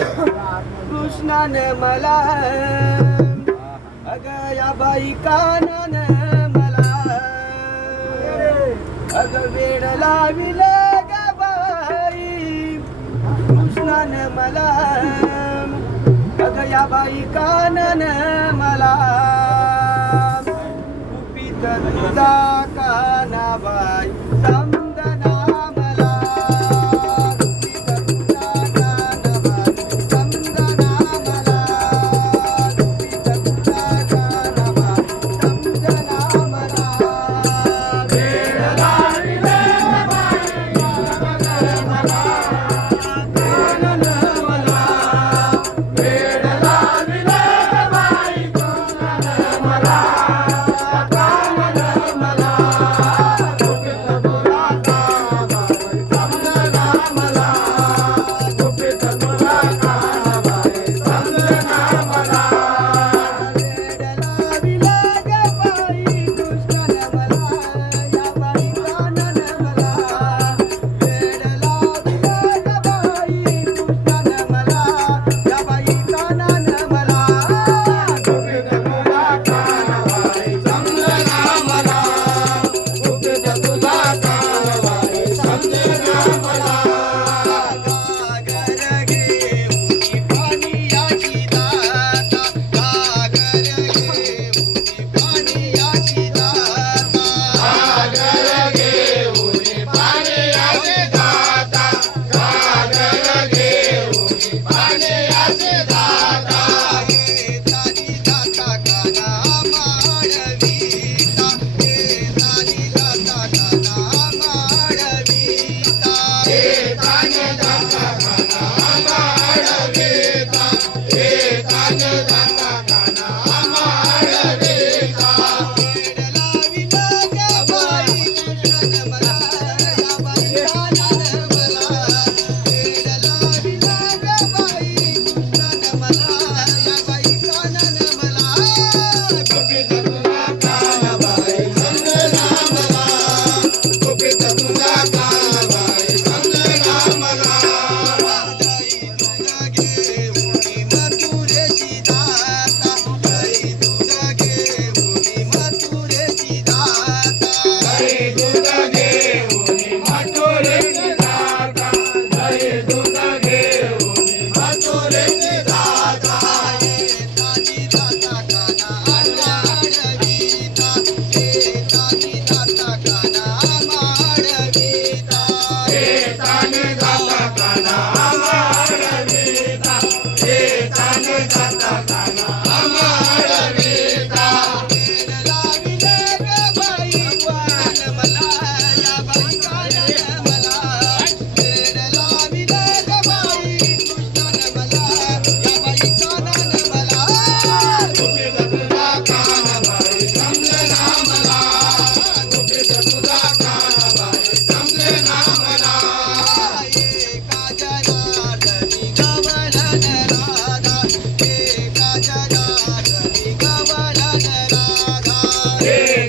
कृष्णान मला. अग या बाई कानान मला. अग वेड लावी ग बाई. कृष्णान मला. अग या बाई कानान मला. कुपित तुझा काना बाई. Yeah.